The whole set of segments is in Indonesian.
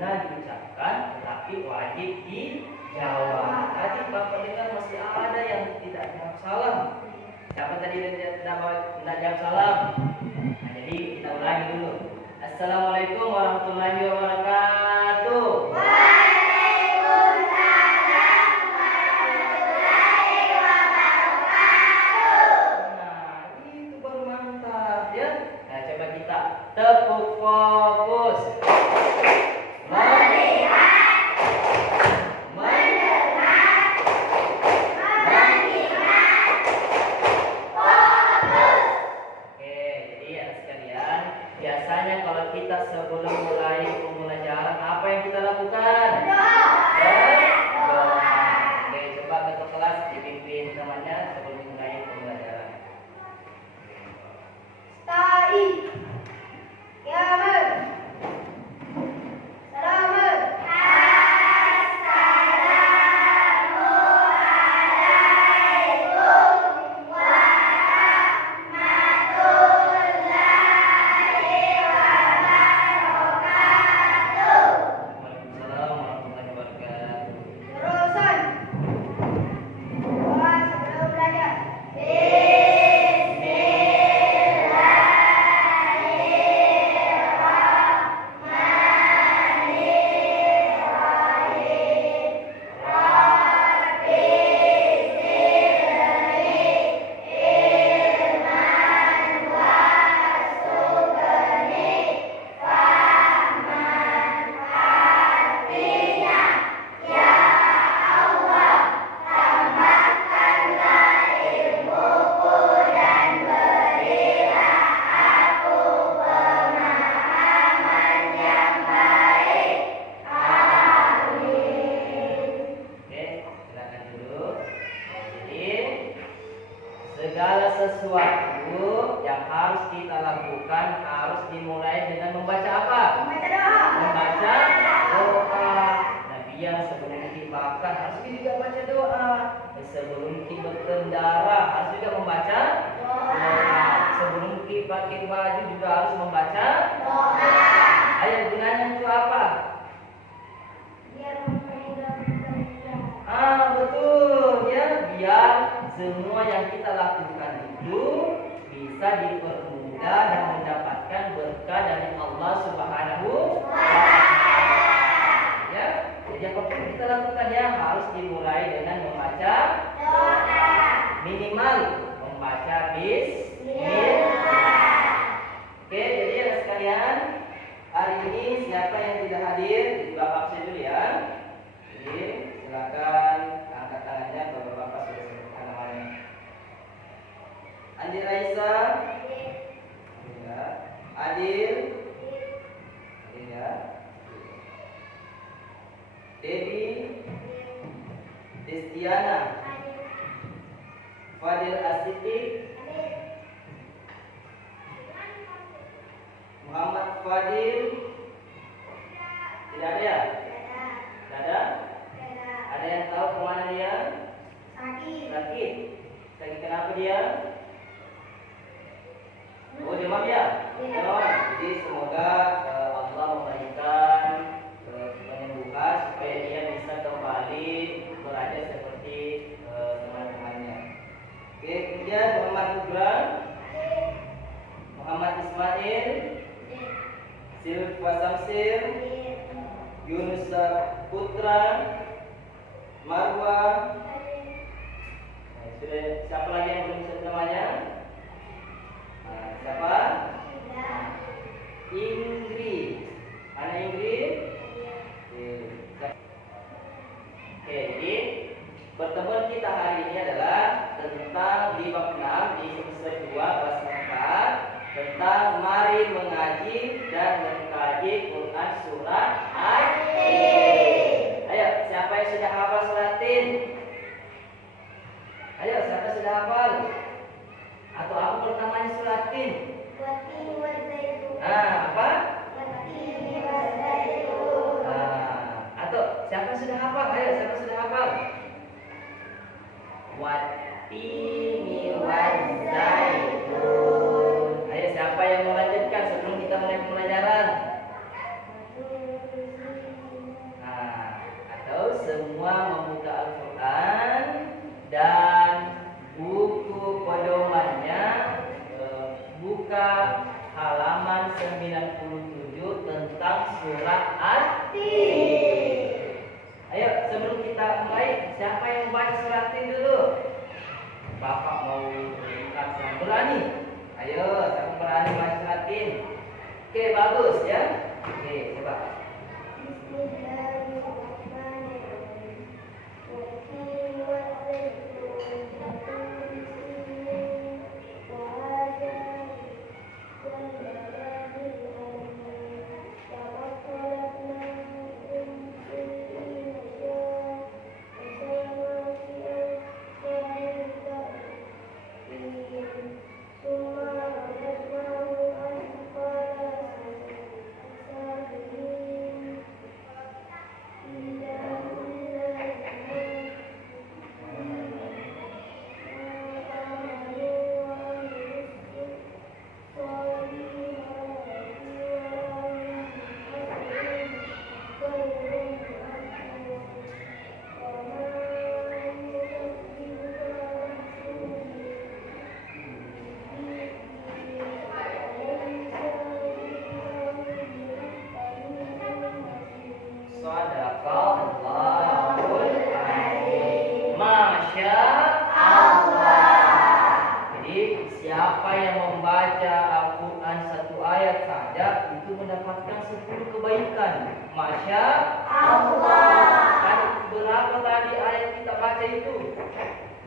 benar diucapkan tetapi wajib dijawab. Tadi Pak pendengar masih ada yang tidak jawab salam. Siapa tadi yang tidak jawab salam? Nah, jadi kita ulangi dulu. Assalamualaikum warahmatullahi wabarakatuh. Tepuk fokus. Melihat, mendengar, mengingat, fokus. Oke, jadi anak sekalian, biasanya kalau kita sebelum mulai pembelajaran apa yang kita lakukan? Berdoa. Oke, coba ketua kelas dipimpin temannya sebelum mulai pembelajaran. Stay. Segala sesuatu yang harus kita lakukan harus dimulai dengan membaca apa? Membaca doa. Nabi yang sebelum kita makan harus juga baca doa. Sebelum kita berkendara harus juga membaca doa. Sebelum kita pakai baju juga harus membaca doa. Ayo, gunanya itu apa? Betul ya, biar semua yang kita lakukan itu bisa dipermudah dan mendapatkan berkah dari Allah Subhanahu wa Ta'ala. Ya, jadi apapun kita lakukan ya harus dimulai dengan membaca doa. Minimal membaca bismillah. Oke, jadi anak sekalian, hari ini siapa yang tidak hadir? Bapak saya dulu ya. Jadi silakan angkat tangannya kalau Bapak sudah sebutkan namanya. Andi Raisa, ya. Adil, ya. Devi, Destiana, Fadil Asidik, Muhammad Fadil, tidak ada ya? Tidak ada? Ada yang tahu kemana dia? Sakit. Sakit kenapa dia? Oh, demam ya? Demam. Jadi semoga Allah memberikan penyembuhan supaya dia bisa kembali belajar seperti teman-temannya. Oke, kemudian Muhammad Gibran, Muhammad Ismail, Silva Samsir, Yunus Putra, Marwa. Sudah, siapa lagi yang belum bisa namanya? Siapa? Ingrid. Mana Ingrid? Oke, jadi pertemuan kita hari ini adalah tentang di bab 6 di semester 2 kelas 4 tentang mari mengaji dan mengkaji Quran surah Al-Tin. Ayo, siapa yang sudah hafal surah Al-Tin? Ayo, siapa sudah hafal? Atau apa pertamanya surah Al-Tin? Apa? Atau siapa sudah hafal? Ayo, siapa sudah hafal? Wattini wazzaitun. Ayo, siapa yang melanjutkan sebelum kita mulai pembelajaran? Ayo, sebelum kita mulai, siapa yang membaca surat Tin dulu? Bapak mau berikan yang berani. Ayo, siapa berani membaca surat Tin? Oke, bagus ya. Oke, coba. Siapa yang membaca Al-Quran satu ayat saja itu mendapatkan 10 kebaikan. Masya Allah. Kan berapa tadi ayat kita baca itu?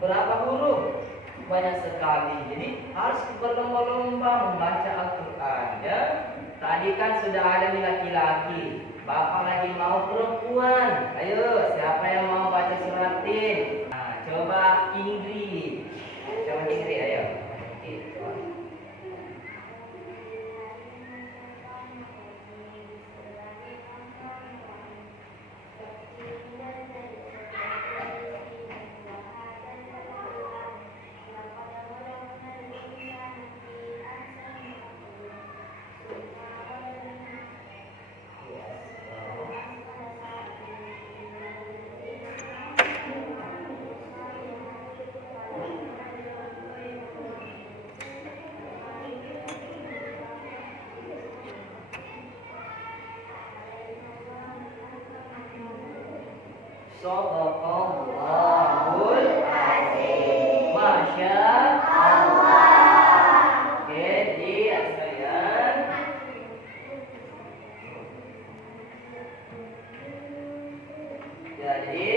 Berapa huruf? Banyak sekali. Jadi harus berlomba-lomba membaca Al-Quran ya. Tadi kan sudah ada nih laki-laki. Bapak lagi mau perempuan. Ayo, siapa yang mau baca surat Tin? Nah, coba Ingrid. Coba Ingrid, ayo. Shadaqallahul azim. Masya Allah. Oke, jadi sekalian. Jadi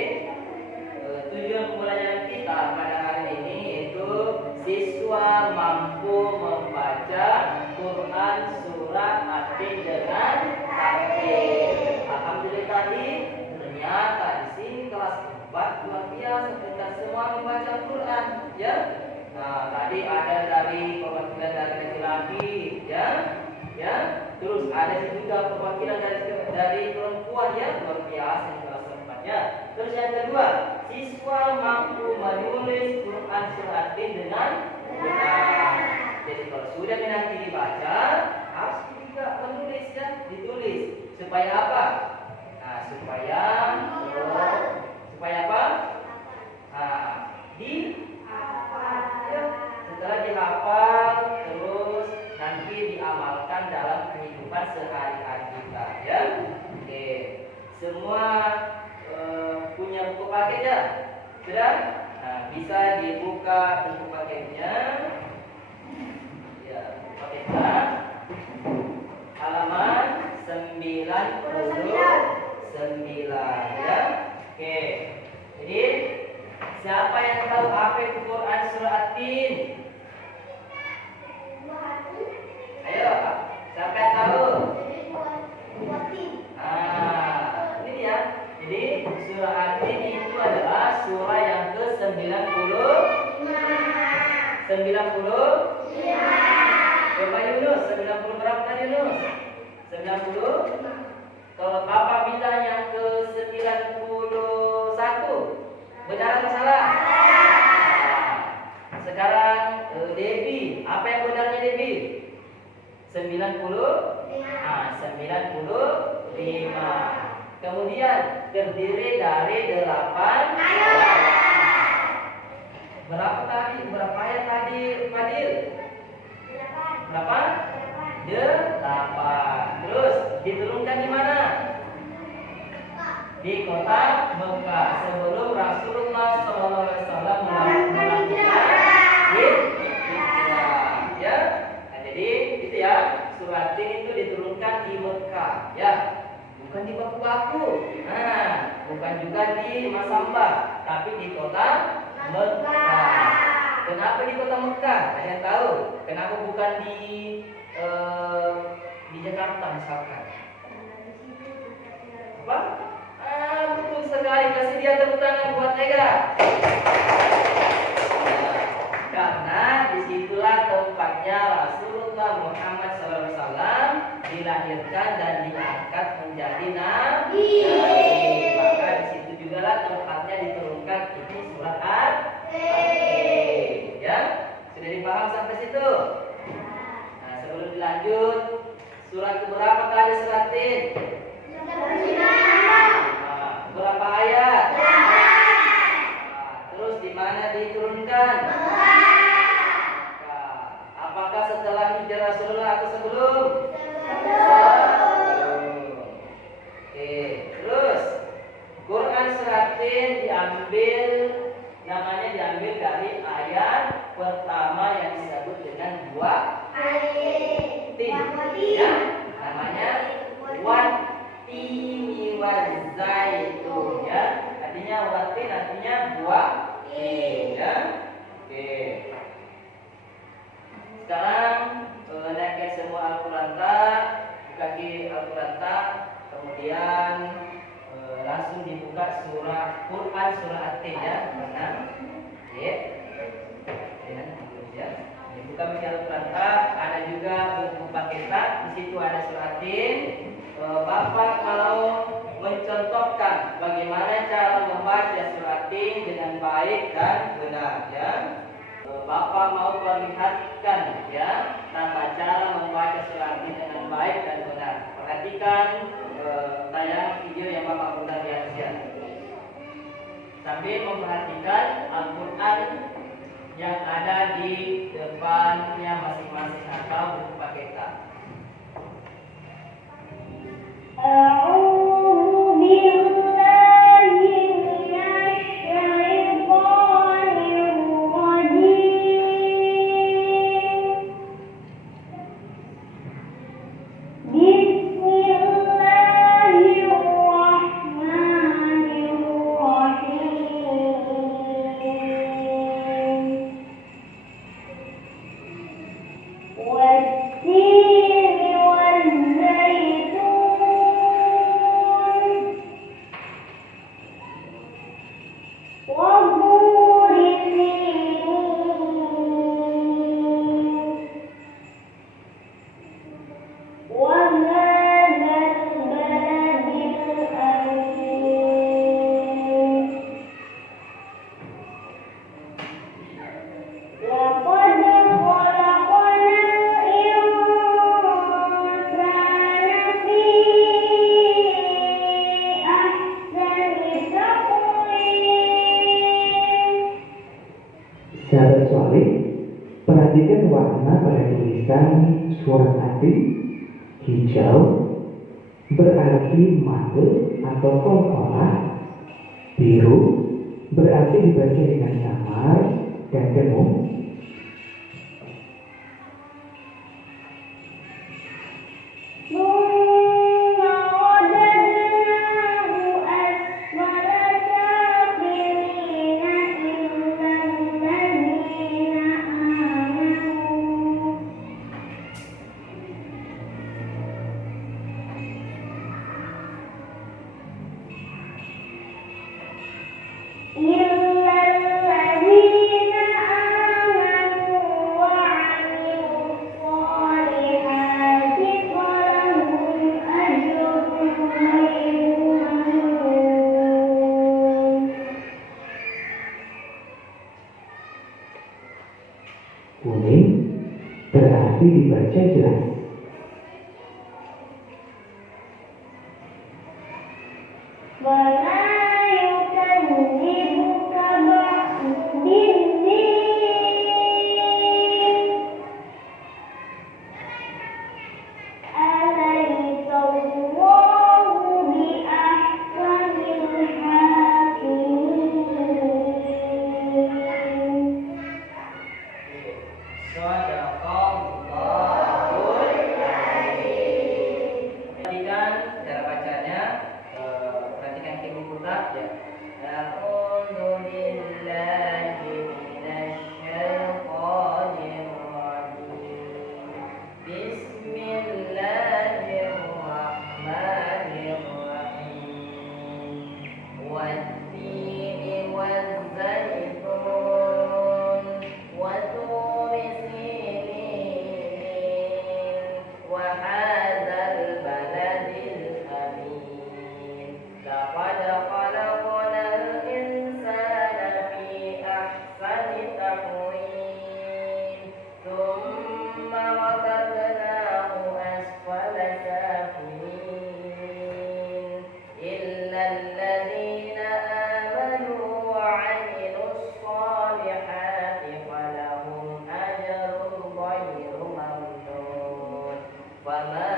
tujuan pembelajaran kita pada hari ini yaitu siswa mampu membaca Quran surat At-Tin dengan tartil. Alhamdulillah tadi ternyata di sini kelas 4 luar biasa kita semua membaca Al-Quran ya. Nah, tadi ada dari perwakilan dari laki-laki ya. Terus ada juga perwakilan dari perempuan ya, luar biasa di kelas 4 ya. Terus yang kedua, siswa mampu menulis Quran surat Tin dengan benar. Jadi kalau sudah nanti dibaca, harus juga menulis ya, ditulis supaya apa? Nah, supaya apa? Nah, ya, setelah dihafal terus nanti diamalkan dalam kehidupan sehari-hari kita ya. Oke, semua punya buku paket ya? Sudah? Nah, bisa dibuka buku paketnya. Ya, paketnya halaman 99 ya. Oke. Jadi siapa yang tahu apa itu Quran surah At-Tin? Ayo, siapa yang tahu? Nah, ini dia. Jadi surah At-Tin itu adalah surah yang ke-90. 90? Coba Yunus, 90 berapa tadi Yunus? 90? Kalau Bapak bilang yang ke-91, benar atau salah? Sekarang Debbie, apa yang benarnya Debbie? 90? Nah, 95. Kemudian terdiri dari 8. Berapa tadi? Berapa ayat tadi, Fadil? 8? 8. Terus diturunkan di mana? di kota Mekah sebelum Rasulullah SAW melakukan hijrah. Ya, nah, jadi itu ya, surat Tin itu diturunkan di Mekah, ya, bukan di baku-baku, nah, bukan juga di Masamba, tapi di kota Mekah. Kenapa di kota Mekah? Ada yang tahu? Kenapa bukan di Jakarta misalkan? Apa? Betul sekali. Kasih dia tepuk tangan buat Ega. Karena disitulah tempatnya Rasulullah Muhammad SAW dilahirkan dan diangkat menjadi nabi. Maka disitu juga lah tempatnya diturunkan ini surat At-Tin. Ya, sudah dipaham sampai situ? Nah, sebelum dilanjut, surat keberapa kali surat Tin? Berapa ayat? Terus di mana diturunkan? Apakah setelah hijrah Rasulullah atau sebelum? Oke, terus Quran surat Tin diambil dari ayat pertama yang disebut dengan dua tin, ya, namanya Wat-tini waz-zaitun, ya, artinya watin artinya buah tin, ya. Oke, sekarang naikkan semua Al-Quran, kaki Al-Quran, kemudian langsung dibuka surah Quran surah At-Tin, ya, benar, ya. Dibuka baca Al-Quran, ada juga buku paketan, di situ ada surah At-Tin. Bapak kalau mencontohkan bagaimana cara membaca surah Tin dengan baik dan benar, ya. Bapak mau perlihatkan, ya, tata cara membaca surah Tin dengan baik dan benar. Perhatikan tayangan video yang Bapak sudah lihat, ya. Sambil memperhatikan Al-Quran yang ada di depannya masing-masing atau buku paketan. أعوذ بالله من الشيطان الرجيم بسم الله الرحمن الرحيم والتين والزيتون وطور سينين وهذا البلد الأمين لقد خلقنا الإنسان في أحسن تقويم. Sahabat soleh, perhatikan warna pada tulisan surat At-Tin. Hijau berarti mate atau kolkolah. Biru berarti dibaca dengan samar dan dengung. ثم رددناه أسفل سافلين إلا الذين آمنوا وعملوا الصالحات فلهم أجر غير ممنون. Kuning berarti dibaca jelas. وما يكذبك بعد بالدين أليس الله بأحكم Ya. A'udzu billahi minasyaitonir rajim. Bismillahirrahmanirrahim. Wat-tini waz-zaitun wa turi sinin wa hadzal baladil amin. Laqad khalaqnal insana fi ahsani taqwim. Tsumma radadnahu asfala safilin. Illa alladhina amanu wa 'amilus solihati falahum ajrun ghairu mamnun. Fama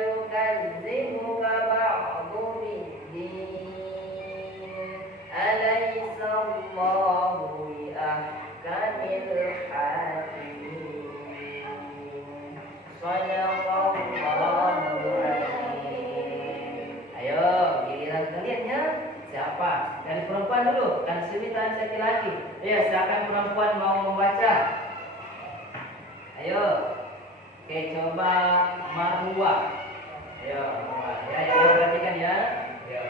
yukazzibuka ba'du biddin. Alaysa Allahu bi ahkamil hakimin. Shadaqallahul azim. Ayo, giliran kalian ya. Siapa? Dari perempuan dulu, dan cerita laki-laki. Ya, silakan perempuan mau membaca. Ayo. Oke, coba Marwa. Ayo, Marwa. Ya, perhatikan ya. Ya.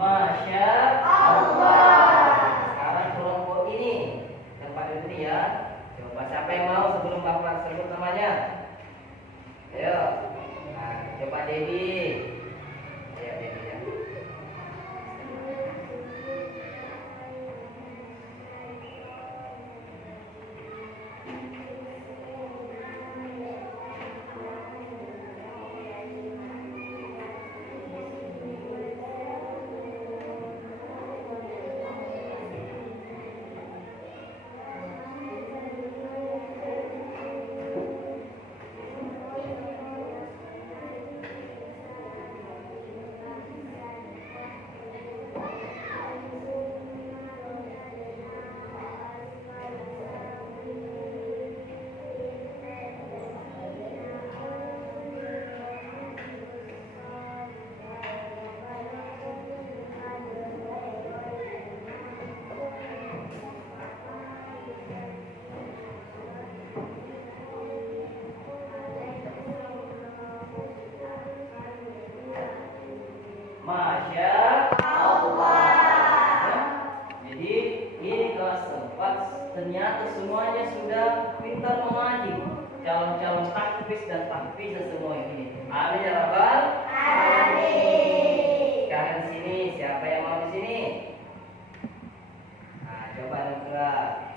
Masya Allah. Sekarang kelompok ini tempat duduk ini ya. Coba siapa yang mau sebelum bapak sebut namanya? Ayo. Nah, coba Dewi. Ayo Dewi ya. Masya Allah. Jadi ini kelas 4 ternyata semuanya sudah pintar mengaji. Calon-calon tahfiz dan tahfizah semua ini. Amin ya rabbal alamin. Sekarang di sini siapa yang mau di sini? Nah, coba gerak.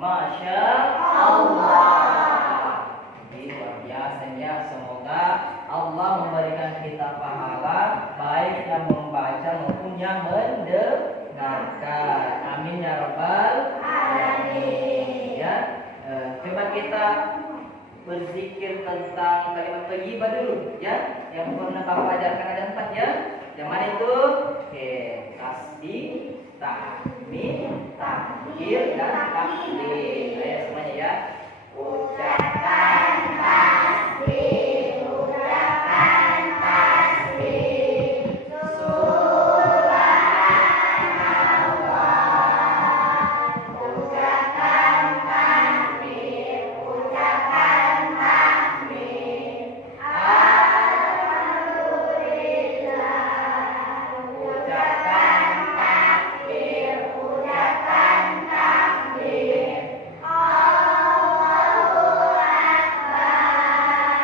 Masya Allah. Jadi luar biasanya, semoga Allah memberikan kita pahala baik yang membaca maupun yang mendengarkan. Amin ya rabbal alamin. Ya, coba kita berzikir tentang kalimat thayyibah dulu, ya. Yang pernah Bapak ajarkan ada 4 ya. Yang mana itu? Oke, tasbih, tahmid, takbir, dan tahlil. Ayo semuanya ya. Ucapkan tasbih, ucapkan tasbih, subhanallah. Ucapkan tasbih, ucapkan tasbih, alhamdulillah. Ucapkan tasbih, ucapkan tasbih, Allahu Akbar.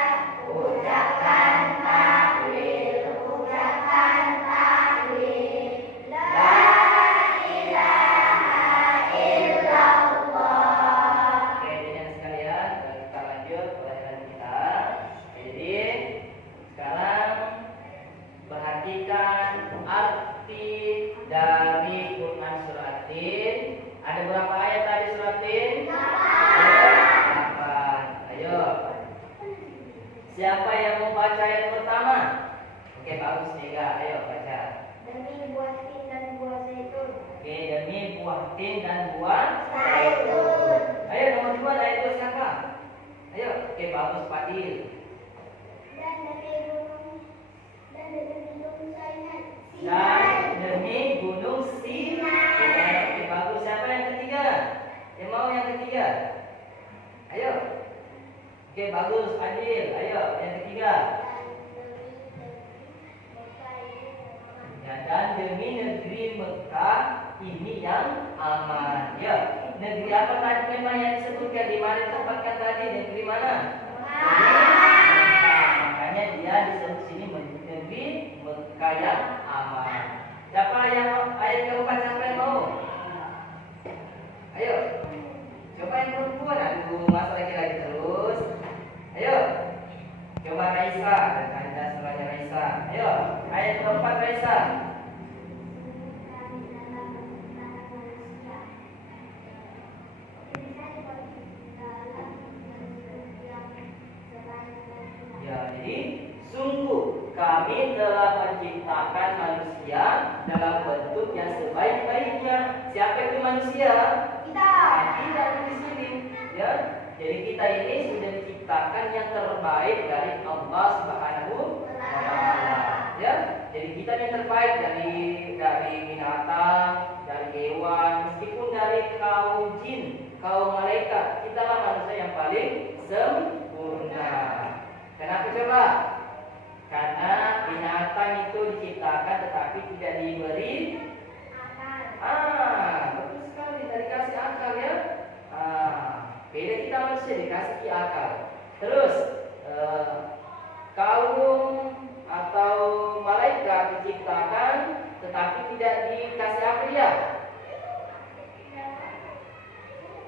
Ucapkan takbir, ucapkan takbir, la ilaha illallah. Oke, jadi sekalian, kita lanjut pelajaran kita. Jadi sekarang perhatikan arti dari Quran suratin. Ada berapa ayat tadi suratin? 8. Ayo. Siapa yang mau baca ayat pertama? Oke, bagus 3. Ayo baca. Demi buah tin dan buah zaitun. Oke, demi buah tin dan buah Zaitun. Ayo nomor 2 ayat itu siapa? Ayo. Oke, bagus Fadil. Dan demi gunung Sinai. Dan demi gunung Sinai. Oke, bagus. Siapa yang ketiga? Yang mau yang ketiga? Ayo. Oke, bagus Adil. Ayo, yang ketiga. Ya, dan demi negeri Mekah ini yang aman. Ya, negeri apa tadi memang yang disebutkan, di mana ditempatkan tadi? Negeri mana? Mekah. Makanya dia disebut sini negeri Mekah yang aman. Siapa yang ayat keempat, siapa yang mau? Ayo. Coba yang perempuan. Aduh, masa lagi terus. Ayo. Coba Raisa, ada suaranya Raisa. Ayo, ayat keempat Raisa. Ya, jadi sungguh kami telah menciptakan manusia dalam bentuk yang sebaik-baiknya. Siapa itu manusia? Kita. Kita di sini, ya. Jadi kita ini sudah diciptakan yang terbaik dari Allah Subhanahu wa Ta'ala. Ya, jadi kita yang terbaik dari binatang, dari hewan, meskipun dari kaum jin, kaum malaikat, kita lah manusia yang paling sempurna. Kenapa coba? Karena binatang itu diciptakan tetapi tidak diberi betul sekali, tidak dikasih akal ya. Beda kita manusia dikasih akal. Terus kaum atau malaikat diciptakan tetapi tidak dikasih apa dia?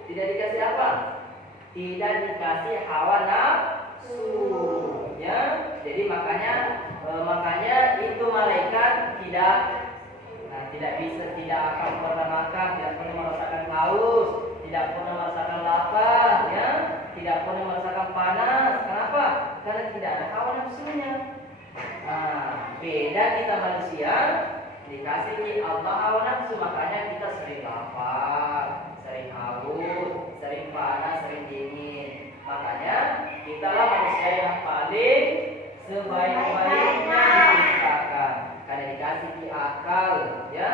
Tidak dikasih apa? Tidak dikasih hawa nafsu. Ya, jadi makanya itu malaikat tidak bisa, tidak akan pernah makan, tidak pernah merasakan haus, tidak pernah merasakan lapar, ya, tidak pernah merasakan panas. Kenapa? Karena tidak ada hawa nafsunya. Beda kita manusia, dikasih Allah hawa nafsu, makanya kita sering lapar, sering haus, sering panas, sering dingin. Makanya kita lah manusia yang paling sebaik-baiknya diciptakan karena dikasih akal, ya.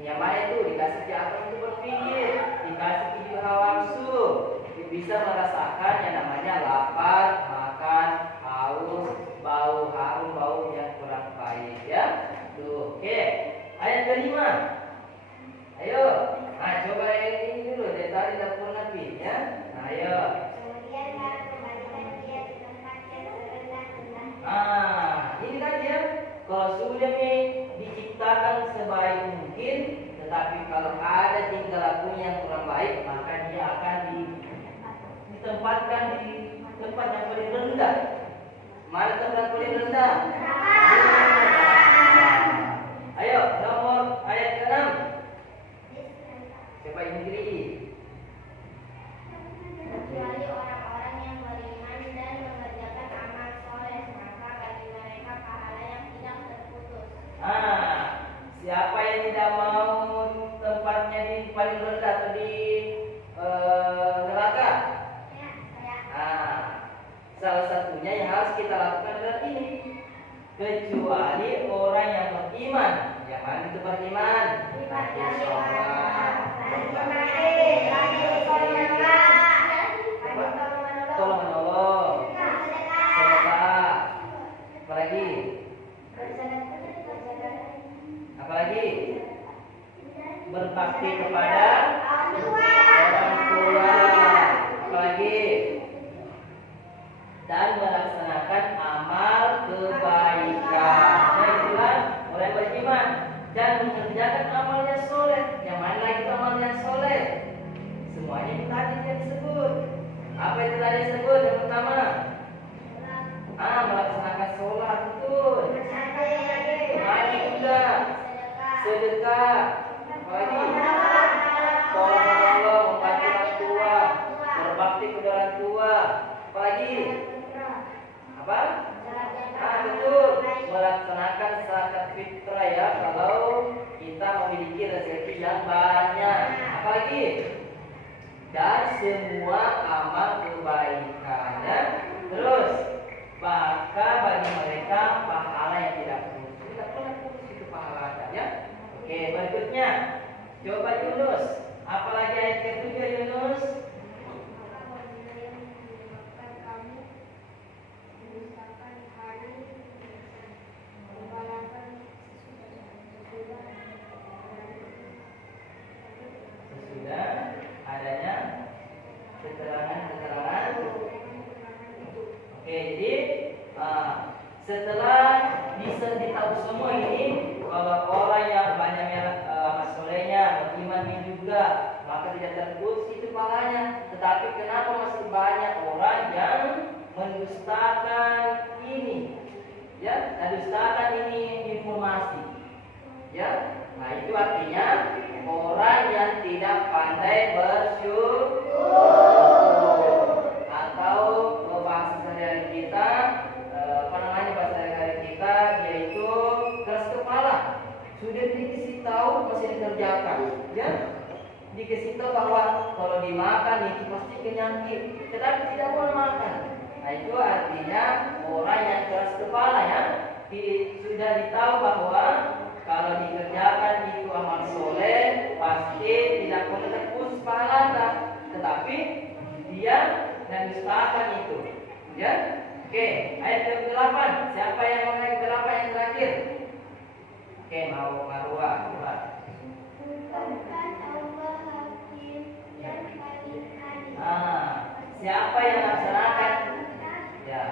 Yang mana itu dikasih akal untuk berpikir, dikasih hawa nafsu, bisa merasakan yang namanya lapar, makan, haus, bau harum, bau yang kurang baik, ya. Tuh, oke. Ayat kelima. Ayo. Coba yang ini dulu, dari tadi tak pernah ya. Ayo. Kemudian kembalikan dia di tempat yang serendah-rendahnya. Ini tadi ya. Kalau sudah nih diciptakan sebaik mungkin, Tetapi kalau ada tingkah lakunya yang kurang baik, maka dia akan ditempatkan di tempat yang paling rendah. Mana tempat paling rendah? Ayo, nomor ayat ke-6. Coba Indri. Kecuali orang-orang yang beriman dan mengerjakan amal soleh, maka bagi mereka pahala yang tidak terputus. Siapa yang tidak mau tempatnya di paling rendah atau di neraka? Salah satunya yang harus kita lakukan adalah ini. Kecuali orang yang beriman. Yang mana itu beriman? Tolong menolong, sedekah. Apalagi? Apalagi? Berbakti kepada orang tua. Apalagi? Dan melaksanakan amal kebaikan. Nah, itulah orang yang beriman dan mengerjakan amalnya soleh. Yang mana lagi amalnya soleh? Semuanya itu tadi yang disebut. Apa itu tadi disebut? Yang pertama, melaksanakan sholat, betul. Haji juga, sedekah, apalagi? Tolong menolong, membantu orang tua, berbakti kepada orang tua, apalagi? Apa? Betul, melaksanakan zakat fitrah ya, kalau kita memiliki rezeki yang banyak. Apalagi? Dan semua amal kebaikannya. Terus, maka bagi mereka pahala yang tidak putus. Tidak pernah putus itu pahalanya ya. Oke, berikutnya coba Yunus. Apalagi ayat ke-7 Yunus? Sesudah adanya keterangan. Oke, jadi setelah bisa ditahu semua ini, kalau orang yang banyak masolehnya, beriman juga, maka tidak terputus itu pahalanya. Tetapi kenapa masih banyak orang yang mendustakan ini? Ya, mendustakan ini informasi. Ya, nah itu artinya orang yang tidak pandai bersyukur. Atau bahasa sehari-hari kita, bahasa sehari-hari kita yaitu keras kepala. Sudah dikasih tahu masih dikerjakan, ya? Dikasih tahu bahwa kalau dimakan itu pasti penyakit, tetapi tidak boleh makan. Nah itu artinya orang yang keras kepala ya. Sudah ditahu bahwa kalau dikerjakan itu amal soleh pasti tidak boleh terputus pahala, tetapi dia dan dustakan itu, ya. Oke, ayat ke-8. Siapa yang mau naik ke-8 yang terakhir? Oke, mau Marwa. Siapa yang laksanakan? Ya,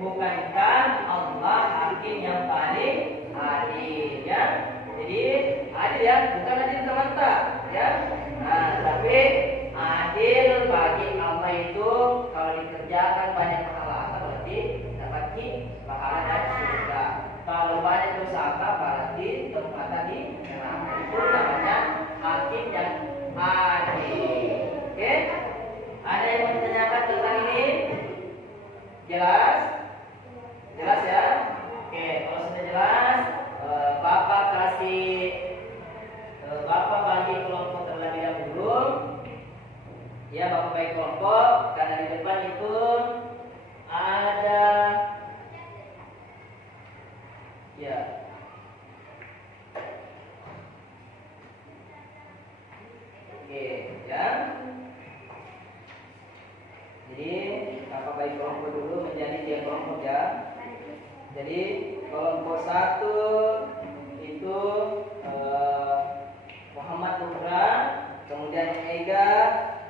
bukankah Allah hakim yang paling adil, ya? Jadi adil ya, bukan adil semata, ya. Nah, tapi adil bagi Allah itu kalau dikerjakan banyak pahala, berarti dapat pahala dari surga. Kalau banyak dosa berarti tempat tadi neraka. Itu namanya hakim yang adil. Oke? Ada yang mau ditanyakan tentang ini? Jelas? Jelas ya? Oke, kalau sudah jelas, Bapak bagi kelompok terlebih dahulu. Ya, Bapak bagi kelompok karena di depan itu ada ya. Oke, ya. Jadi Bapak bagi kelompok dulu menjadi 3 kelompok ya. Jadi kelompok 1 itu Muhammad Putra, kemudian Ega,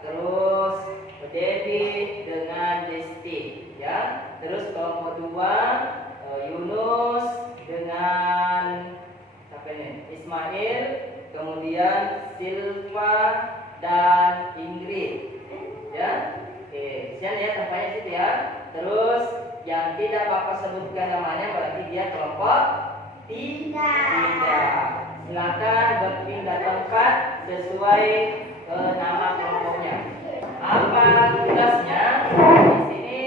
terus Devi dengan Desti, ya. Terus kelompok 2 Yunus dengan siapa ini? Ismail, kemudian Silva dan Ingrid. Ya, oke, sian ya tampaknya situ ya. Terus yang tidak Bapak sebutkan namanya berarti dia kelompok 3. Silakan berpindah tempat sesuai nama kelompoknya. Apa tugasnya? Di sini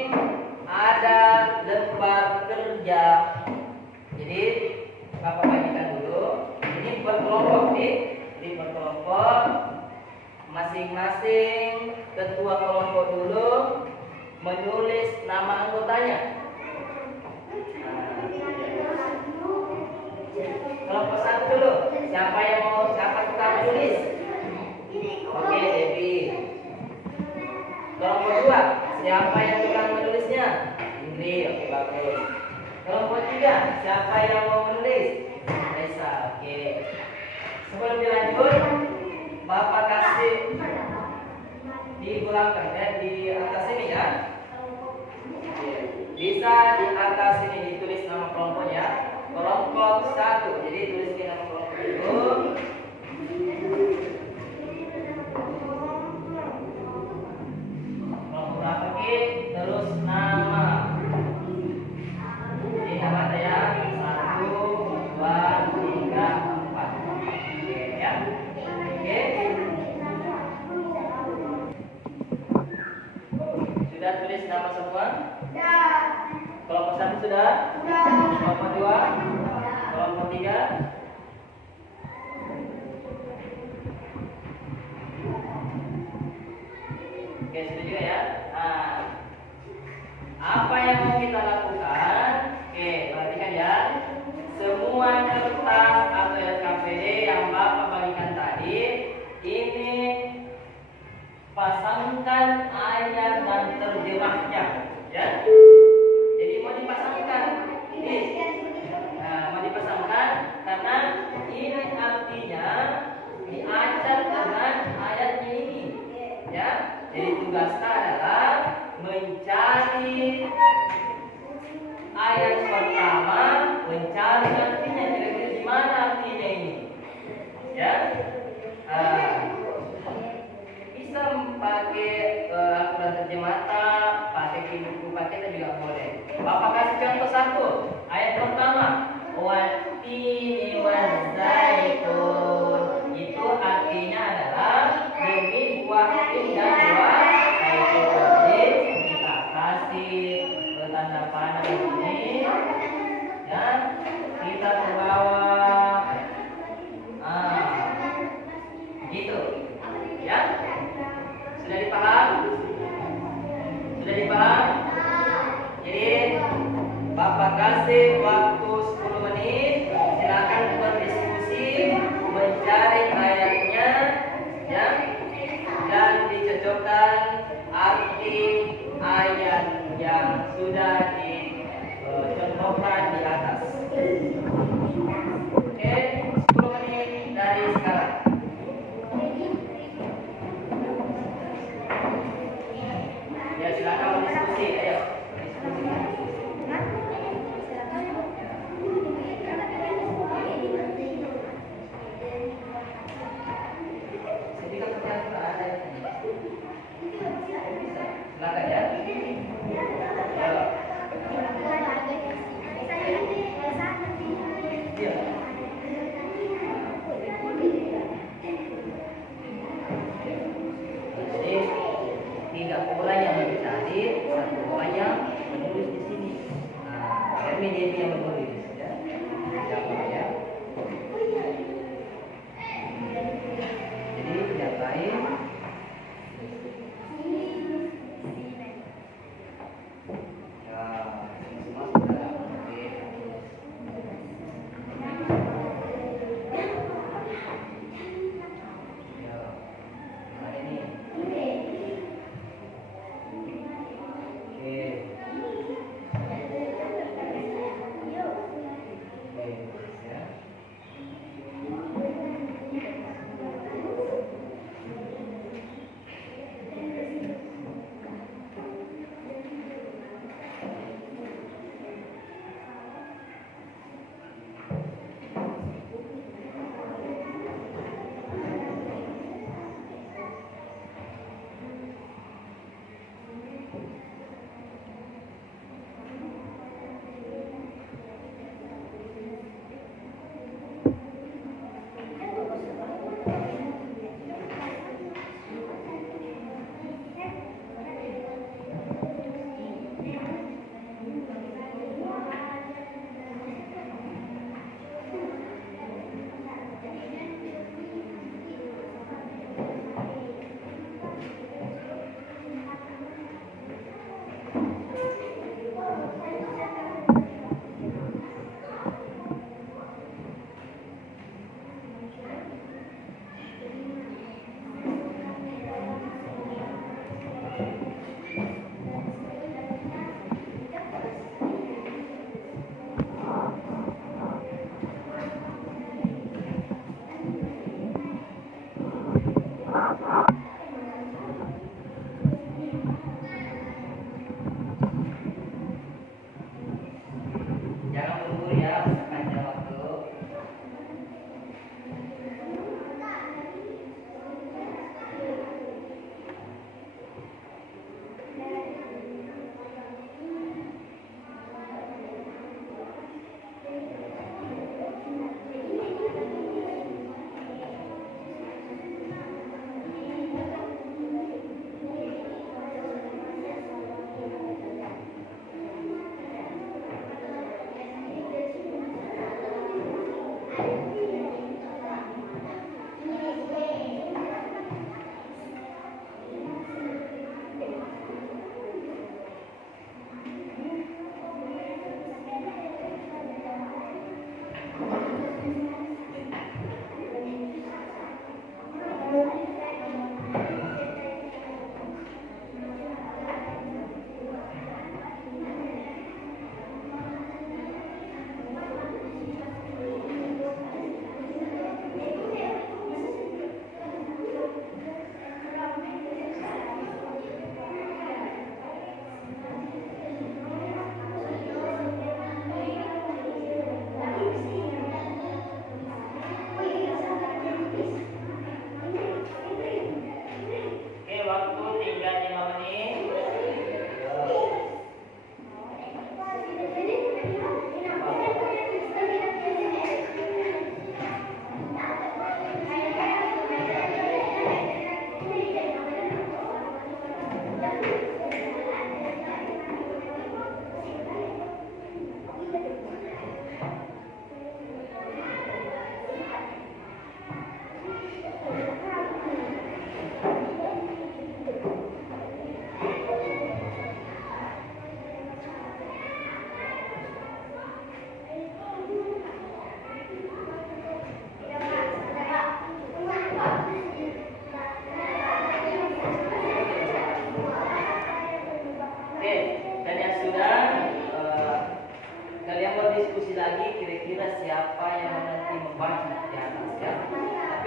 ada lembar kerja. Jadi Bapak bagikan dulu. Ini berkelompok nih. Jadi berkelompok. Masing-masing ketua kelompok dulu menulis nama anggotanya. Kelompok 1 dulu. Siapa suka menulis? Oke, Devi. Kelompok 2, siapa yang tukang menulisnya? Ingrid. Oke, bagus. Kelompok 3, siapa yang mau menulis? Reza. Oke. Sebelum dilanjut, Bapak kasih di belakang ya, di atas ini ya. Oke. Bisa di atas ini ditulis nama kelompoknya. Kelompok 1. Jadi tuliskan nama kelompok itu. Kelompok berapa Ki? Terus nama. Jadi nama ada ya. 1, 2, 3, 4. Oke ya. Oke. Sudah tulis nama semua? Kelompok 1 sudah? Kelompok 2? Kelompok 3? Oke, setuju ya? Nah, apa yang mau kita lakukan? Oke, perhatikan ya. Semua kertas atau LKPD yang Bapak bagikan tadi, ini pasangkan ayat dan terjemahnya, ya. Jadi mau dipasangkan, mau dipasangkan karena ini artinya diajar dengan ayatnya ini, ya. Jadi tugasnya adalah mencari ayat pertama, mencari artinya kira-kira di mana artinya ini, ya. Bisa pakai Al-Quran terjemata, pakai buku paket juga boleh. Bapak kasih contoh 1, ayat pertama, watini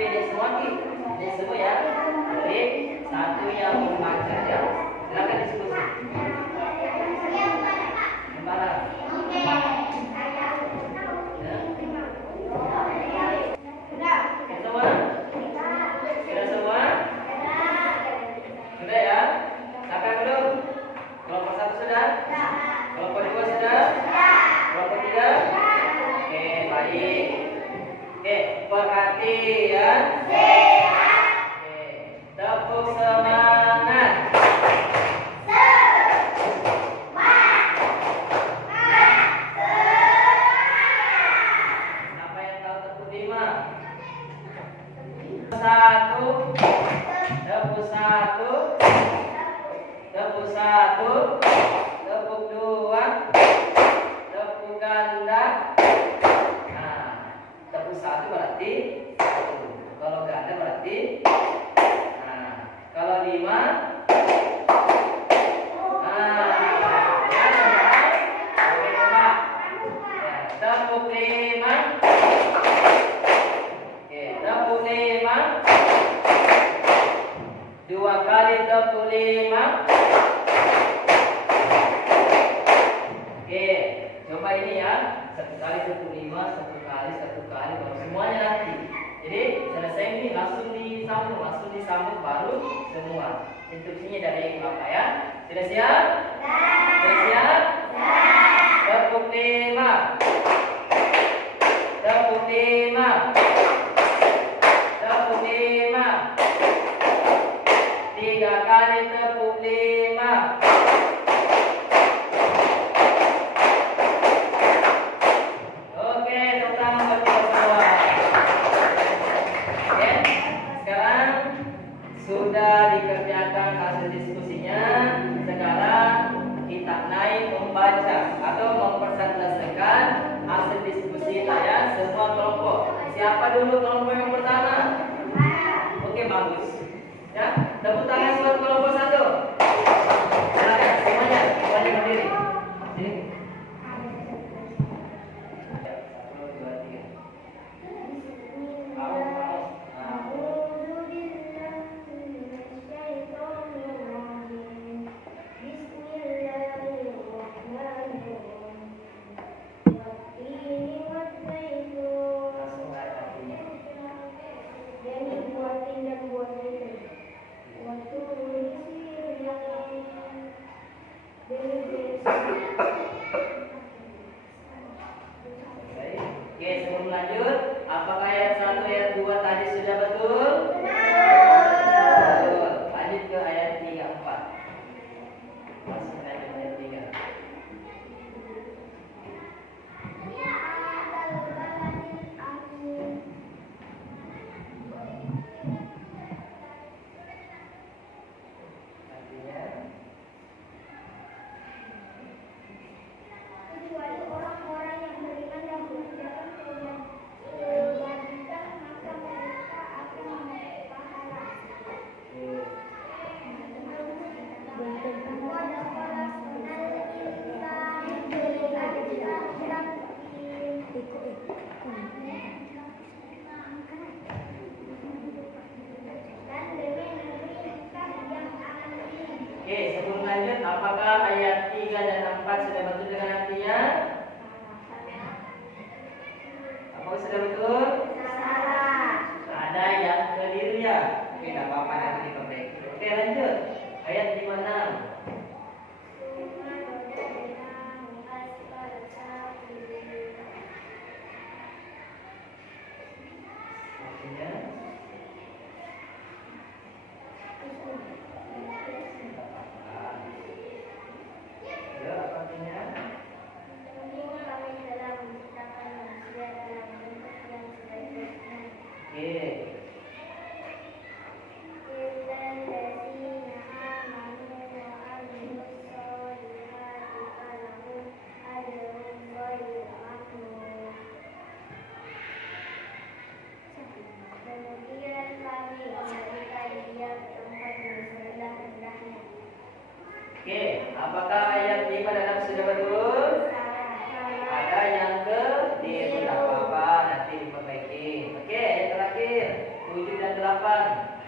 Tapi ini semua nih, ini semua ya. Jadi satu yang membaca ya. Silakan diskusi. Gimana? Ya. Semua? Sudah semua? Sudah ya? Silakan belum? Kelompok 1 sudah? Kelompok 2 sudah? Kelompok 3? Oke, baik. Oke, perhatian. Oke, tepuk semangat. Siapa yang tahu tepuk 5? Satu, tepuk 1, tepuk 1, tepuk 2, tepuk ganda. Nah, tepuk 1 berarti 1. Kalau ganda berarti. Nah, kalau 5. Tepuk 5. Oke, tepuk 5. 2 kali tepuk 5. Oke, coba ini ya. 1 kali tepuk 5, 1 kali, 1 kali, baru semuanya nanti. Jadi selesai ini langsung disambung baru semua. Instruksinya dari Bapak ya. Sudah siap? Sudah siap? Tepuk 5. Tepuk 5. Tepuk 5. 3 kali tepuk 5. Oke, tepuk tangan buat kita semua. Oke, sekarang sudah dikerjakan hasil diskusinya. Sekarang kita naik membaca atau mempresentasikan hasil diskusi ya, semua kelompok. Siapa dulu kelompok yang pertama? Oke, bagus. Ya, tepuk tangan buat kelompok 1. Silakan semuanya berdiri. Sini. 1, 2, 3. Oke, sebelum lanjut, apakah ayat 1, ayat 2 tadi sudah betul? Betul. Lanjut ke ayat 3, 4. Masih lanjut ayat 3. Artinya Kecuali orang-orang yang beriman dan mengerjakan kewajiban, maka mereka akan mendapat pahala. Dan demi negeri Mekah yang aman ini. Oke, sebelum lanjut, apakah ayat 3 dan 4 sudah betul dengan artinya? Apakah sudah betul? Salah. Ada yang keliru ya? Oke, tidak apa-apa, nanti diperbaiki. Oke, lanjut. Ayat 56. Artinya? Ya, artinya? Kami telah menciptakan manusia dalam bentuk yang sebaik-baiknya. Oke. Kemudian kami memberikan dia tempat yang serendah-rendahnya. Oke, apakah ayat 5 dan 6 sudah betul? Ada yang keliru, tidak apa-apa, nanti diperbaiki. Oke, yang terakhir. 7 dan 8.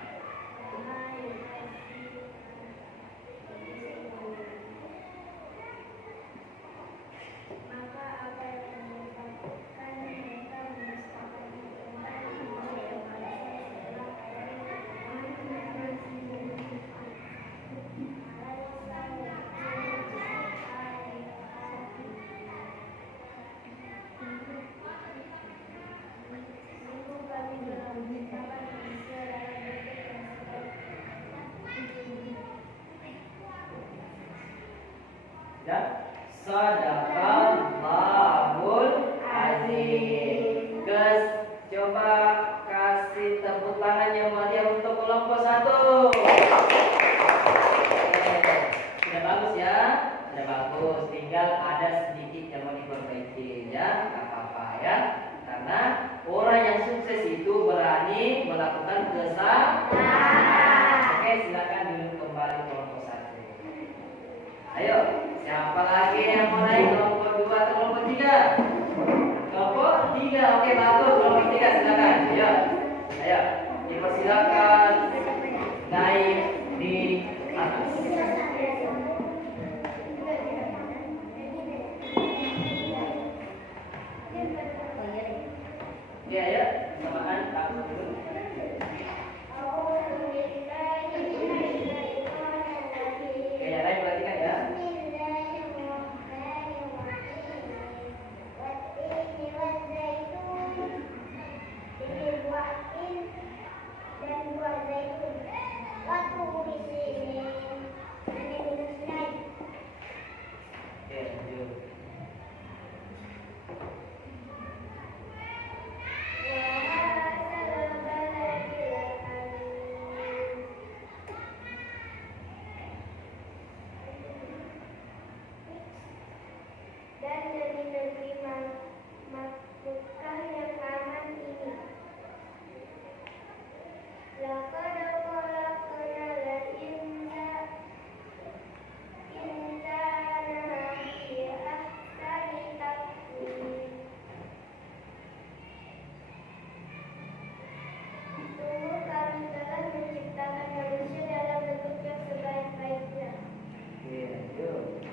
Maka apa yang menyebabkan mereka mendustakan firman Allah yang adalah Ya, sadaqallahul azim. Guys, coba kasih tepuk tangan yang meriah untuk kelompok 1. Sudah bagus ya, sudah bagus. Tinggal ada sedikit yang mau diperbaiki ya, nggak apa-apa ya. Karena orang yang sukses itu berani melakukan kesalahan. Oke, silakan duduk kembali kelompok 1. Ayo, siapa lagi yang mau naik kelompok 2 atau kelompok 3? Kelompok 3, oke bagus. Kelompok 3 silakan. Ayo, dipersilakan naik di atas. Oke, ayo, samaan takut dulu. Oke, yang lain perhatikan ya. Oke, lanjut. Dan dari negeri Makkah yang aman ini. Laqad khalaqnal insana fi ahsani taqwim. Sungguh kami telah menciptakan manusia dalam bentuk yang sebaik-baiknya. Oke, lanjut.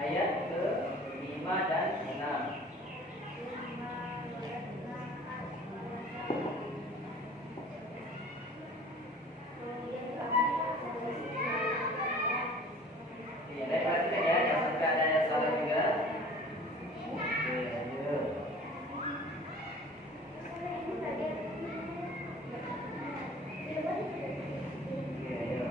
Ayat ke-5 dan 6. Iya, baik, perhatikan ya, jangan sampai ada yang salah juga. Oke, lanjut. Oke, ayo.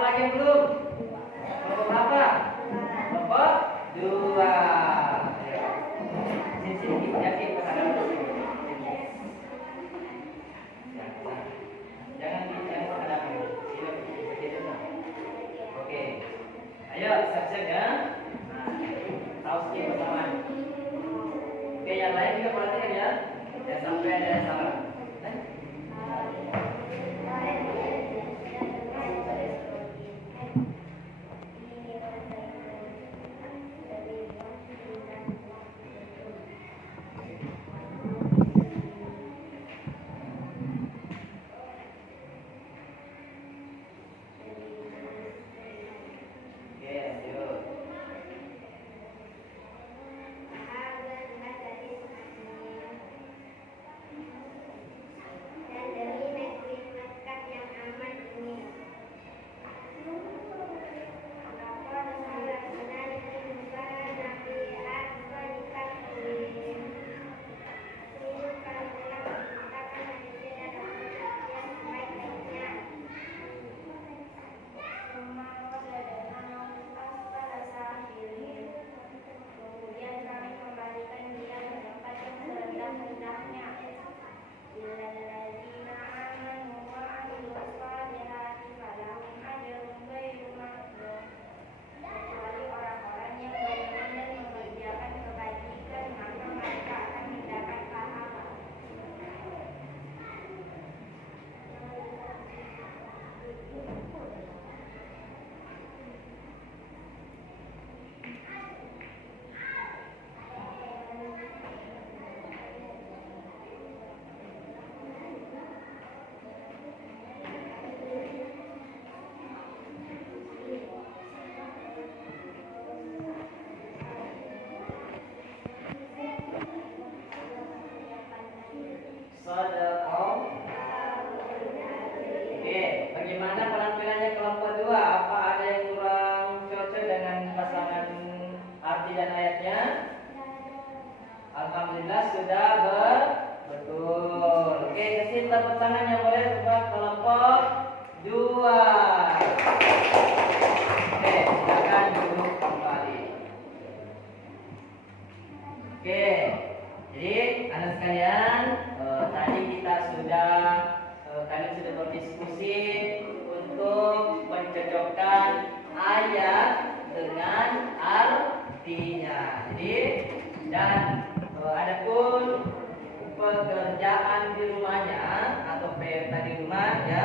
paham lagi belum? Kelompok berapa? Kelompok 2. Sini hati-hati pada jangan menghadapi. Oke. Ayo siap-siap ya. Nah, tahu skip bersamaan. Oke, yang lain juga perhatikan ya. Jangan sampai ada yang salah. Oke, bagaimana penampilannya kelompok 2? Apa ada yang kurang cocok dengan pasangan arti dan ayatnya? Alhamdulillah sudah betul. Oke, kasih tepuk tangan yang boleh buat kelompok 2. Oke, silakan duduk kembali. Oke, jadi anak sekalian, tadi kita kalian sudah berdiskusi untuk mencocokkan ayat dengan artinya. Jadi adapun pekerjaan di rumahnya atau PR di rumah ya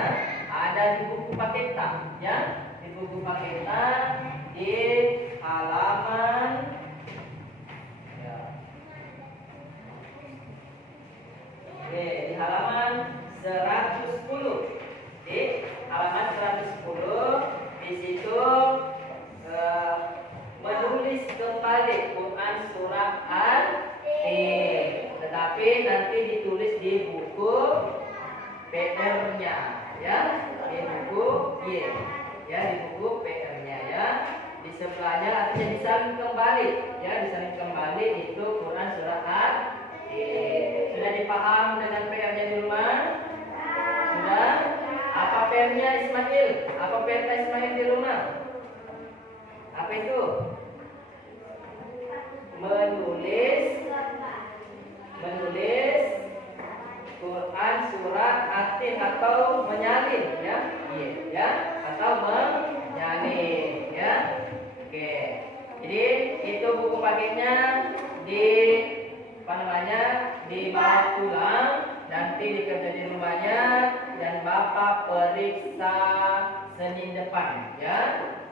ada di buku paketan ya, di buku paketan di halaman ya. Oke, di halaman 110. Di halaman 110 di situ menulis kembali Quran surah Al-Tin, tetapi nanti ditulis di buku PR-nya ya, di buku ya, di buku PR-nya ya. Di sebelahnya artinya disalin kembali ya, disalin kembali itu Quran surah Al-Tin. Sudah dipaham dengan PR-nya di rumah? Sudah? Apa PR-nya Ismail? Apa PR Ismail di rumah? Apa itu? Menulis Quran surah At-Tin atau menyalin ya. Iya ya, atau menyalin ya. Oke. Jadi itu buku paketnya dibawa pulang, nanti dikerja di rumahnya dan Bapak periksa Senin depan ya.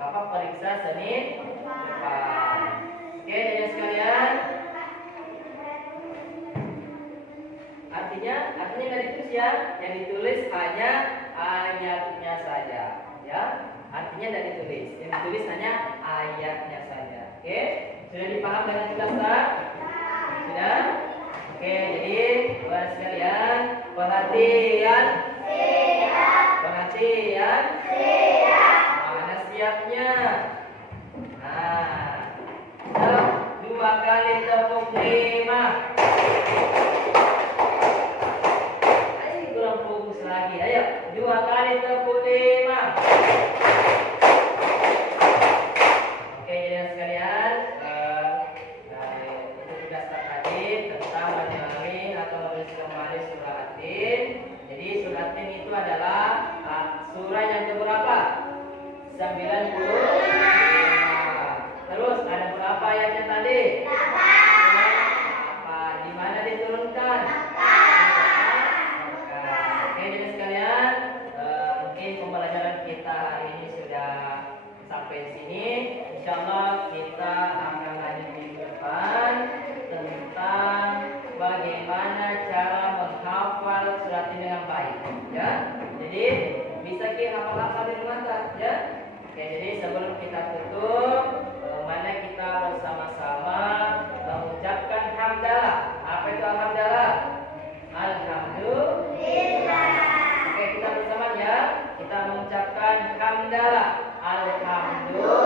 Bapak periksa Senin depan. Oke, jadi sekalian. Artinya nggak ditulis ya, yang ditulis hanya ayatnya saja ya. Artinya tidak ditulis, yang ditulis hanya ayatnya saja. Oke, sudah dipaham dengan jelas tak? Sudah? Oke, jadi buat sekalian perhatian. Mana siapnya? Nah, 2 kali tepuk 5. Ayo kurang fokus lagi. Ayo 2 kali tepuk 5. Terus ada berapa ayatnya tadi? 8. Di mana diturunkan? Oke, jadi sekalian, mungkin pembelajaran kita hari ini sudah sampai sini. Insyaallah kita akan lanjut minggu depan tentang bagaimana cara menghafal surat ini dengan baik. Ya, jadi bisa kita hafal-hafal di rumah tak? Ya. Oke, jadi sebelum kita tutup, mana kita bersama-sama mengucapkan hamdalah. Apa itu alhamdulillah? Alhamdulillah. Oke, kita bersama ya. Kita mengucapkan hamdalah. Alhamdulillah.